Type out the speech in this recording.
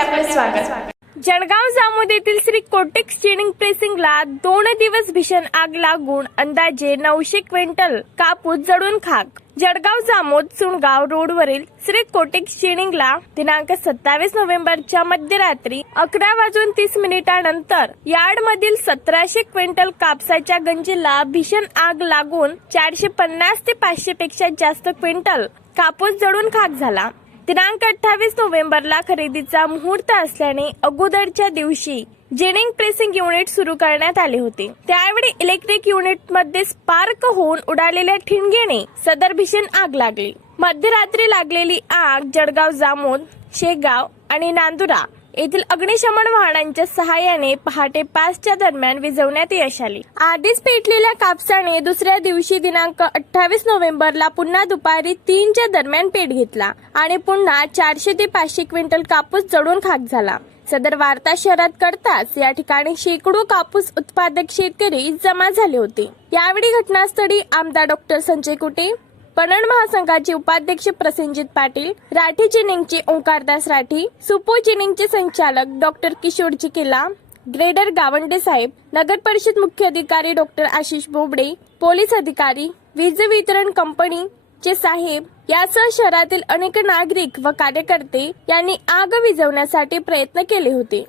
स्वागत. जळगाव जामोद येथील श्री कोटेक्स स्टिनिंग प्रेसिंगला दोन दिवस भीषण आग लागून अंदाजे नऊशे क्विंटल कापूस जळून खाक. जळगाव जामोद सुणगाव रोडवरील श्री कोटेक्स स्टिनिंगला दिनांक सत्तावीस नोव्हेंबरच्या मध्यरात्री अकरा वाजून तीस मिनिटानंतर यार्डमधील सतराशे क्विंटल कापसाच्या गंजीला भीषण आग लागून चारशे पन्नास ते पाचशे पेक्षा जास्त क्विंटल कापूस जळून खाक झाला. दिनांक अठ्ठावीस नोव्हेंबरला खरेदीचा मुहूर्त असल्याने अगोदरच्या दिवशी जेनिंग प्रेसिंग युनिट सुरू करण्यात आले होते. त्यावेळी इलेक्ट्रिक युनिटमध्ये स्पार्क होऊन उडालेल्या ठिणगेने सदर भीषण आग लागली. मध्यरात्री लागलेली आग जळगाव जामोद शेगाव आणि नांदुरा येथील अग्निशमन वाहनांच्या सहाय्याने पहाटे पाचच्या दरम्यान विझवण्यात यश आले. आधीच पेटलेल्या कापसाने दुसऱ्या दिवशी दिनांक अठ्ठावीस नोव्हेंबरला पुन्हा दुपारी तीनच्या दरम्यान पेट घेतला आणि पुन्हा चारशे ते पाचशे क्विंटल कापूस जडून खाक झाला. सदर वार्ता शहरात करताच या ठिकाणी शेकडो कापूस उत्पादक शेतकरी जमा झाले होते. यावेळी घटनास्थळी आमदार डॉक्टर संजय कुटे पणन महासंघाचे उपाध्यक्ष प्रसेनजित पाटील राठी चिनिंगचे ओंकारदास राठी सुपो चिनिंगचे संचालक डॉक्टर किशोरजी केला ग्रेडर गावंडे साहेब नगर परिषद मुख्य अधिकारी डॉक्टर आशिष बोबडे पोलीस अधिकारी वीज वितरण कंपनी चे साहेब यासह शहरातील अनेक नागरिक व कार्यकर्ते यांनी आग विझवण्यासाठी प्रयत्न केले होते.